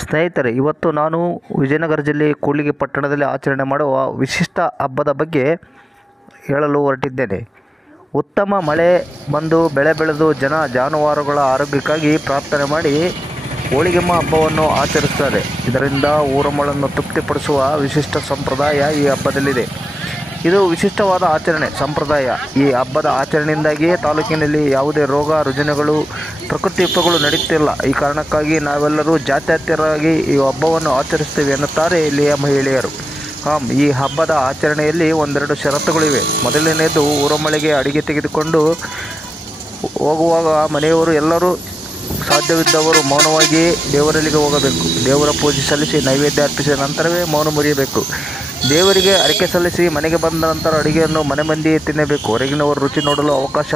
ಸ್ನೇಹಿತರೆ, ಇವತ್ತು ನಾನು ವಿಜಯನಗರ ಜಿಲ್ಲೆ ಕೂಡ್ಲಿಗಿ ಪಟ್ಟಣದಲ್ಲಿ ಆಚರಣೆ ಮಾಡುವ ವಿಶಿಷ್ಟ ಹಬ್ಬದ ಬಗ್ಗೆ ಹೇಳಲು ಹೊರಟಿದ್ದೇನೆ. ಉತ್ತಮ ಮಳೆ ಬಂದು ಬೆಳೆ ಬೆಳೆದು ಜಾನುವಾರುಗಳ ಆರೋಗ್ಯಕ್ಕಾಗಿ ಪ್ರಾರ್ಥನೆ ಮಾಡಿ ಹೋಳಿಗೆಮ್ಮ ಹಬ್ಬವನ್ನು ಆಚರಿಸುತ್ತಾರೆ. ಇದರಿಂದ ಊರಮ್ಮಳನ್ನು ತೃಪ್ತಿಪಡಿಸುವ ವಿಶಿಷ್ಟ ಸಂಪ್ರದಾಯ ಈ ಹಬ್ಬದಲ್ಲಿದೆ. ಇದು ವಿಶಿಷ್ಟವಾದ ಆಚರಣೆ ಸಂಪ್ರದಾಯ. ಈ ಹಬ್ಬದ ಆಚರಣೆಯಿಂದಾಗಿಯೇ ತಾಲೂಕಿನಲ್ಲಿ ಯಾವುದೇ ರೋಗ ರುಜಿನಗಳು ಪ್ರಕೃತಿ ವಿಪತ್ತುಗಳು ನಡೆಯುತ್ತಿಲ್ಲ. ಈ ಕಾರಣಕ್ಕಾಗಿ ನಾವೆಲ್ಲರೂ ಜಾತ್ಯತೀತರಾಗಿ ಈ ಹಬ್ಬವನ್ನು ಆಚರಿಸುತ್ತೇವೆ ಎನ್ನುತ್ತಾರೆ ಇಲ್ಲಿಯ ಮಹಿಳೆಯರು. ಈ ಹಬ್ಬದ ಆಚರಣೆಯಲ್ಲಿ ಒಂದೆರಡು ಷರತ್ತುಗಳಿವೆ. ಮೊದಲನೆಯದು, ಊರಮ್ಮಳಿಗೆ ಅಡಿಗೆ ತೆಗೆದುಕೊಂಡು ಹೋಗುವಾಗ ಮನೆಯವರು ಎಲ್ಲರೂ ಸಾಧ್ಯವಿದ್ದವರು ಮೌನವಾಗಿ ದೇವರಲ್ಲಿಗೆ ಹೋಗಬೇಕು. ದೇವರ ಪೂಜೆ ಸಲ್ಲಿಸಿ ನೈವೇದ್ಯ ಅರ್ಪಿಸಿದ ನಂತರವೇ ಮೌನ ಮುರಿಯಬೇಕು. ದೇವರಿಗೆ ಹರಕೆ ಸಲ್ಲಿಸಿ ಮನೆಗೆ ಬಂದ ನಂತರ ಅಡುಗೆಯನ್ನು ಮನೆ ಮಂದಿಯೇ ತಿನ್ನಬೇಕು. ಹೊರಗಿನವರು ರುಚಿ ನೋಡಲು ಅವಕಾಶ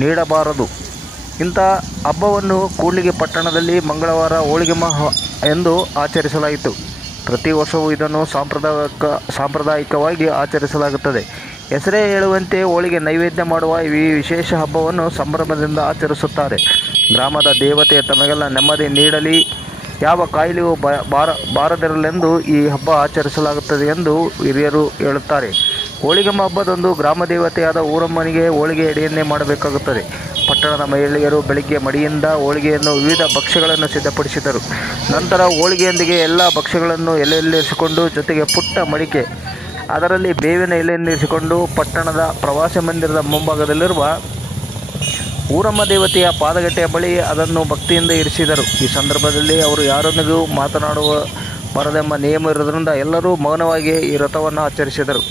ನೀಡಬಾರದು. ಇಂಥ ಹಬ್ಬವನ್ನು ಕೂಡ್ಲಿಗಿ ಪಟ್ಟಣದಲ್ಲಿ ಮಂಗಳವಾರ ಹೋಳಿಗೆಮ್ಮ ಎಂದು ಆಚರಿಸಲಾಯಿತು. ಪ್ರತಿ ವರ್ಷವೂ ಇದನ್ನು ಸಾಂಪ್ರದಾಯಿಕವಾಗಿ ಆಚರಿಸಲಾಗುತ್ತದೆ. ಹೆಸರೇ ಹೇಳುವಂತೆ ಹೋಳಿಗೆ ನೈವೇದ್ಯ ಮಾಡುವ ಈ ವಿಶೇಷ ಹಬ್ಬವನ್ನು ಸಂಭ್ರಮದಿಂದ ಆಚರಿಸುತ್ತಾರೆ. ಗ್ರಾಮದ ದೇವತೆ ತಮಗೆಲ್ಲ ನೆಮ್ಮದಿ ನೀಡಲಿ, ಯಾವ ಕಾಯಿಲೆಯೂ ಬಾರದಿರಲೆಂದು ಈ ಹಬ್ಬ ಆಚರಿಸಲಾಗುತ್ತದೆ ಎಂದು ಹಿರಿಯರು ಹೇಳುತ್ತಾರೆ. ಹೋಳಿಗೆಮ್ಮ ಹಬ್ಬದಂದು ಗ್ರಾಮ ದೇವತೆಯಾದ ಊರಮ್ಮನಿಗೆ ಹೋಳಿಗೆ ಎಡೆಯನ್ನೇ ಮಾಡಬೇಕಾಗುತ್ತದೆ. ಪಟ್ಟಣದ ಮಹಿಳೆಯರು ಬೆಳಿಗ್ಗೆ ಮಡಿಯಿಂದ ಹೋಳಿಗೆಯನ್ನು ವಿವಿಧ ಭಕ್ಷ್ಯಗಳನ್ನು ಸಿದ್ಧಪಡಿಸಿದರು. ನಂತರ ಹೋಳಿಗೆಯೊಂದಿಗೆ ಎಲ್ಲ ಭಕ್ಷ್ಯಗಳನ್ನು ಎಲೆಯಲ್ಲಿರಿಸಿಕೊಂಡು ಜೊತೆಗೆ ಪುಟ್ಟ ಮಡಿಕೆ, ಅದರಲ್ಲಿ ಬೇವಿನ ಎಲೆಯನ್ನಿರಿಸಿಕೊಂಡು ಪಟ್ಟಣದ ಪ್ರವಾಸಿ ಮಂದಿರದ ಮುಂಭಾಗದಲ್ಲಿರುವ ಊರಮ್ಮ ದೇವತೆಯ ಪಾದಗಟ್ಟೆಯ ಬಳಿ ಅದನ್ನು ಭಕ್ತಿಯಿಂದ ಇರಿಸಿದರು. ಈ ಸಂದರ್ಭದಲ್ಲಿ ಅವರು ಯಾರೊಂದಿಗೂ ಮಾತನಾಡಬಾರದೆಂಬ ನಿಯಮ ಇರುವುದರಿಂದ ಎಲ್ಲರೂ ಮೌನವಾಗಿ ಈ ವ್ರತವನ್ನು ಆಚರಿಸಿದರು.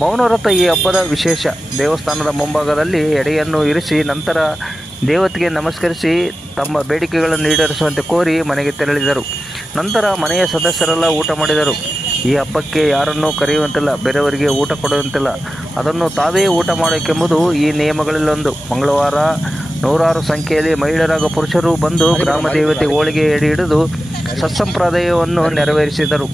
ಮೌನ ವ್ರತ ಈ ಹಬ್ಬದ ವಿಶೇಷ. ದೇವಸ್ಥಾನದ ಮುಂಭಾಗದಲ್ಲಿ ಎಡೆಯನ್ನು ಇರಿಸಿ ನಂತರ ದೇವತೆಗೆ ನಮಸ್ಕರಿಸಿ ತಮ್ಮ ಬೇಡಿಕೆಗಳನ್ನು ಈಡೇರಿಸುವಂತೆ ಕೋರಿ ಮನೆಗೆ ತೆರಳಿದರು. ನಂತರ ಮನೆಯ ಸದಸ್ಯರೆಲ್ಲ ಊಟ ಮಾಡಿದರು. ಈ ಹಬ್ಬಕ್ಕೆ ಯಾರನ್ನೂ ಕರೆಯುವಂತಿಲ್ಲ, ಬೇರೆಯವರಿಗೆ ಊಟ ಕೊಡುವಂತಿಲ್ಲ. ಅದನ್ನು ತಾವೇ ಊಟ ಮಾಡಬೇಕೆಂಬುದು ಈ ನಿಯಮಗಳಲ್ಲೊಂದು. ಮಂಗಳವಾರ ನೂರಾರು ಸಂಖ್ಯೆಯಲ್ಲಿ ಮಹಿಳೆಯರಾಗ ಪುರುಷರು ಬಂದು ಗ್ರಾಮ ದೇವತೆಗೆ ಹೋಳಿಗೆ ಎಡೆ ಹಿಡಿದು ಸತ್ಸಂಪ್ರದಾಯವನ್ನು ನೆರವೇರಿಸಿದರು.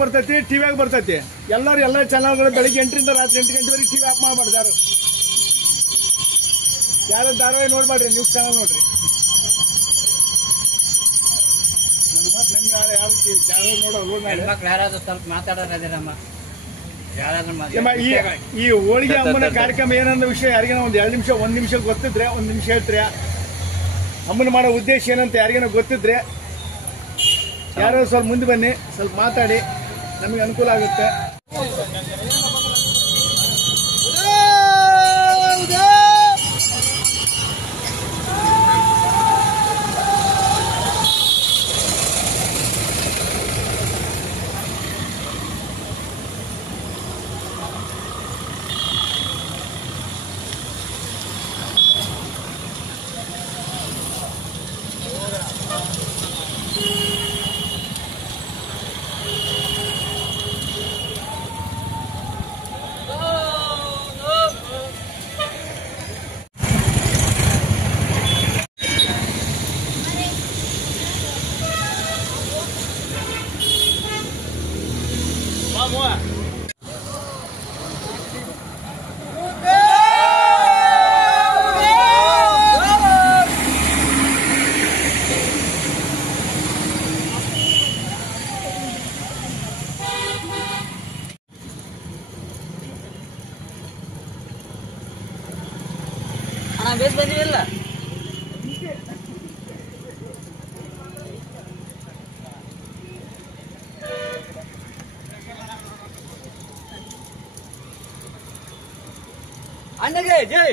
ಬರ್ತೈತಿ, ಟಿವಿಯಾಗ ಬರ್ತೈತಿ. ಎಲ್ಲ ಚಾನಲ್ಗಳು ಬೆಳಿಗ್ಗೆ 8 ರಿಂದ ರಾತ್ರಿ 8 ಗಂಟೆವರೆಗೆ ಟಿವಿ ಆಫ್ ಮಾಡ್ಬಾರ್ದಾರು. ಯಾರು ಧಾರಾವಾಹಿ ನೋಡ್ಬೇಡ್ರಿ, ನ್ಯೂಸ್ ಚಾನಲ್ ನೋಡ್ರಿ. ಈ ಹೋಳಿಗೆ ಅಮ್ಮನ ಕಾರ್ಯಕ್ರಮ ಏನನ್ನ ವಿಷಯ ಯಾರಿಗೇನೋ ಒಂದ್ 2 ನಿಮಿಷ 1 ನಿಮಿಷ ಗೊತ್ತಿದ್ರೆ 1 ನಿಮಿಷ ಹೇಳ್ತೀರಿ. ಅಮ್ಮನ ಮಾಡೋ ಉದ್ದೇಶ ಏನಂತ ಯಾರಿಗೇನೋ ಗೊತ್ತಿದ್ರೆ ಯಾರೋ ಸ್ವಲ್ಪ ಮುಂದೆ ಬನ್ನಿ, ಸ್ವಲ್ಪ ಮಾತಾಡಿ, ನಮಗೆ ಅನುಕೂಲ ಆಗುತ್ತೆ. ಬೇಸ್ ಬಂದಿರಲ್ಲ ಅಣ್ಣಗೆ ಜೈ.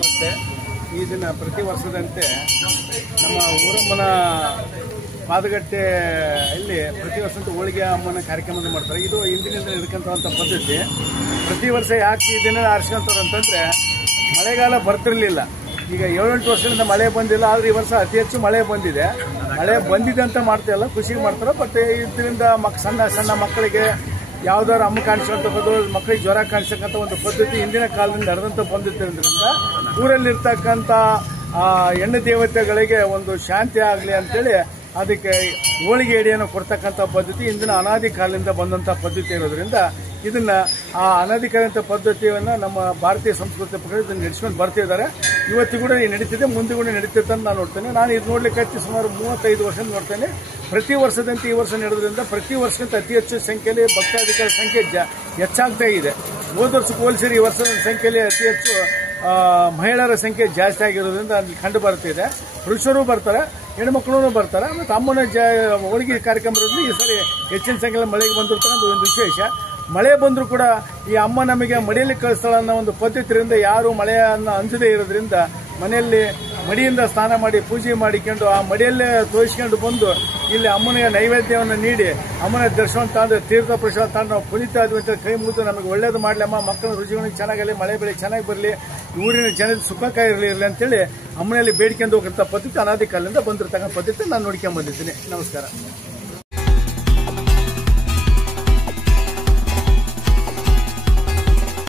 ಮತ್ತೆ ಈ ದಿನ ಪ್ರತಿ ವರ್ಷದಂತೆ ನಮ್ಮ ಊರಮ್ಮನ ಪಾದಗಟ್ಟೆ ಇಲ್ಲಿ ಪ್ರತಿ ವರ್ಷದಂತೆ ಹೋಳಿಗೆ ಅಮ್ಮನ ಕಾರ್ಯಕ್ರಮ ಮಾಡ್ತಾರೆ. ಇದು ಹಿಂದಿನಿಂದ ಇರತಕ್ಕಂಥ ಪದ್ಧತಿ. ಪ್ರತಿ ವರ್ಷ ಯಾಕೆ ಈ ದಿನ ಆರಿಸ್ಕೊಂತಾರೆ ಅಂತಂದ್ರೆ ಮಳೆಗಾಲ ಬರ್ತಿರ್ಲಿಲ್ಲ. ಈಗ 7-8 ವರ್ಷದಿಂದ ಮಳೆ ಬಂದಿಲ್ಲ, ಆದ್ರೆ ಈ ವರ್ಷ ಅತಿ ಹೆಚ್ಚು ಮಳೆ ಬಂದಿದೆ. ಮಳೆ ಬಂದಿದೆ ಅಂತ ಮಾಡ್ತಾಯಿಲ್ಲ, ಖುಷಿಗೆ ಮಾಡ್ತಾರೆ. ಬಟ್ ಇದರಿಂದ ಸಣ್ಣ ಸಣ್ಣ ಮಕ್ಕಳಿಗೆ ಯಾವ್ದಾದ್ರು ಅಮ್ಮ ಕಾಣಿಸ್ಕೊಂತಕ್ಕಂಥ ಮಕ್ಕಳಿಗೆ ಜ್ವರ ಕಾಣಿಸ್ತಕ್ಕಂಥ ಒಂದು ಪದ್ಧತಿ ಹಿಂದಿನ ಕಾಲದಿಂದ ನಡೆದಂತ ಬಂದಿದ್ದರಿಂದ ಊರಲ್ಲಿರ್ತಕ್ಕಂಥ ಹೆಣ್ಣು ದೇವತೆಗಳಿಗೆ ಒಂದು ಶಾಂತಿ ಆಗಲಿ ಅಂತೇಳಿ ಅದಕ್ಕೆ ಹೋಳಿಗೆ ಎಡೆಯನ್ನು ಕೊಡ್ತಕ್ಕಂಥ ಪದ್ಧತಿ ಇಂದಿನ ಅನಾದಿ ಕಾಲದಿಂದ ಬಂದಂಥ ಪದ್ಧತಿ ಇರೋದ್ರಿಂದ ಇದನ್ನ ಆ ಅನಾಧಿಕಾರಿತ ಪದ್ಧತಿಯನ್ನು ನಮ್ಮ ಭಾರತೀಯ ಸಂಸ್ಕೃತಿ ಪ್ರಕಾರ ಇದನ್ನು ನಡೆಸ್ಕೊಂಡು ಬರ್ತಿದ್ದಾರೆ. ಇವತ್ತು ಕೂಡ ನಡೀತಿದೆ, ಮುಂದೆ ಕೂಡ ನಡೀತಿದೆ ಅಂತ ನಾನು ನೋಡ್ತೇನೆ. ನಾನು ಇದು ನೋಡ್ಲಿಕ್ಕೆ ಸುಮಾರು 35 ವರ್ಷ ನೋಡ್ತೇನೆ. ಪ್ರತಿ ವರ್ಷದಂತೆ ಈ ವರ್ಷ ನಡೆದ್ರಿಂದ ಪ್ರತಿ ವರ್ಷಕ್ಕಿಂತ ಅತಿ ಹೆಚ್ಚು ಸಂಖ್ಯೆಯಲ್ಲಿ ಭಕ್ತಾಧಿಕಾರಿ ಸಂಖ್ಯೆ ಹೆಚ್ಚಾಗ್ತಾ ಇದೆ. ಹೋದ ವರ್ಷಕ್ಕೆ ಹೋಲಿಸಿದ್ರೆ ಈ ವರ್ಷದ ಸಂಖ್ಯೆಯಲ್ಲಿ ಅತಿ ಹೆಚ್ಚು ಮಹಿಳೆಯರ ಸಂಖ್ಯೆ ಜಾಸ್ತಿ ಆಗಿರೋದ್ರಿಂದ ಅಲ್ಲಿ ಕಂಡು ಬರ್ತಿದೆ. ಪುರುಷರು ಬರ್ತಾರೆ, ಹೆಣ್ಮಕ್ಳು ಬರ್ತಾರೆ. ಮತ್ತು ಅಮ್ಮನ ಹೋಳಿಗೆ ಕಾರ್ಯಕ್ರಮದಲ್ಲಿ ಈ ಸರಿ ಹೆಚ್ಚಿನ ಸಂಖ್ಯೆಯಲ್ಲಿ ಮಳೆಗೆ ಬಂದಿರ್ತಾರೆ. ಅದು ಒಂದು ವಿಶೇಷ. ಮಳೆ ಬಂದರೂ ಕೂಡ ಈ ಅಮ್ಮ ನಮಗೆ ಮಡಿಯಲ್ಲಿ ಕಳಿಸ್ತಾಳೆ ಅನ್ನೋ ಒಂದು ಪದ್ಧತಿಯಿಂದ ಯಾರು ಮಳೆಯನ್ನು ಅಂಜದೇ ಇರೋದ್ರಿಂದ ಮನೆಯಲ್ಲಿ ಮಡಿಯಿಂದ ಸ್ನಾನ ಮಾಡಿ ಪೂಜೆ ಮಾಡಿಕೊಂಡು ಆ ಮಡಿಯಲ್ಲೇ ತೋರಿಸ್ಕೊಂಡು ಬಂದು ಇಲ್ಲಿ ಅಮ್ಮನಿಗೆ ನೈವೇದ್ಯವನ್ನು ನೀಡಿ ಅಮ್ಮನ ದರ್ಶನ ತಂದು ತೀರ್ಥ ಪ್ರಸಾದ ತಂದು ನಾವು ಪುನೀತಾದ್ವಿ ಕೈ ಮುಗಿದು ನಮಗೆ ಒಳ್ಳೇದು ಮಾಡಲಿ ಅಮ್ಮ, ಮಕ್ಕಳ ರುಚಿಗಳಿಗೆ ಚೆನ್ನಾಗಲಿ, ಮಳೆ ಬೆಳೆ ಚೆನ್ನಾಗಿ ಬರಲಿ, ಊರಿನ ಜನದ ಸುಖಕಾಯಿ ಇರಲಿ ಅಂತೇಳಿ ಅಮ್ಮನಲ್ಲಿ ಬೇಡ್ಕೊಂಡು ಹೋಗಿರ್ತ ಪದ್ಧತಿ ಅನಾದಿ ಕಾಲದಿಂದ ಬಂದಿರತಕ್ಕಂಥ ಪದ್ಧತಿ ನಾನು ನೋಡ್ಕೊಂಡ್ ಬಂದಿದ್ದೀನಿ. ನಮಸ್ಕಾರ.